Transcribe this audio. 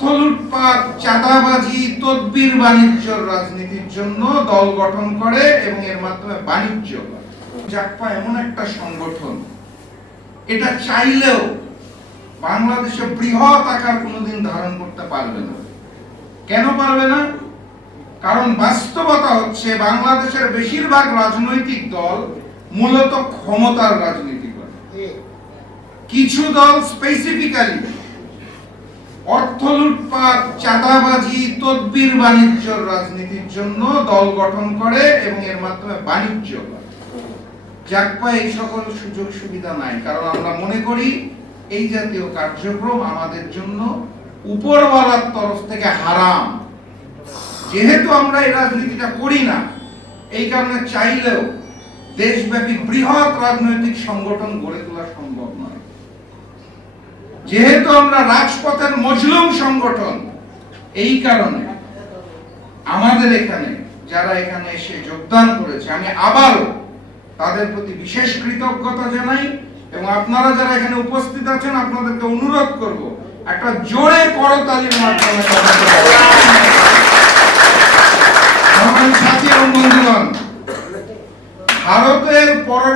অর্থ লুটপাট, চাঁদাবাজি, তদবির বাণিজ্যর রাজনীতির জন্য দল গঠন করে এবং এর মাধ্যমে বাণিজ্য করে। জাকপা এমন একটা সংগঠন, এটা চাইলেও বাংলাদেশে বৃহৎ আকার কোনোদিন ধারণ করতে পারবে না। কেন পারবে না? কারণ বাস্তবতা হচ্ছে বাংলাদেশের বেশিরভাগ রাজনৈতিক দল মূলত ক্ষমতার রাজনীতি করে। কিছু দল স্পেসিফিক্যালি অর্থ লুটপাট, চাঁদাবাজি, তদবির বাণিজ্যর রাজনীতির জন্য দল গঠন করে এবং এর মাধ্যমে বাণিজ্য করে। জাকপা এই সকল সুযোগ সুবিধা নাই, কারণ আমরা মনে করি এই জাতীয় কার্যক্রম আমাদের জন্য উপরওয়ালার তরফ থেকে হারাম। যেহেতু আমরা এই রাজনীতিটা করি না, এই কারণে চাইলেও দেশব্যাপী বৃহৎ রাজনৈতিক সংগঠন গড়ে তোলা সম্ভব নয়। যেহেতু আমরা রাজপথের মজলুম সংগঠন, এই কারণে আমাদের এখানে যারা এখানে এসে যোগদান করেছে, আমি আবারও তাদের প্রতি বিশেষ কৃতজ্ঞতা জানাই এবং আপনারা যারা এখানে উপস্থিত আছেন আপনাদেরকে অনুরোধ করব একটা জোরে করতালির মাধ্যমে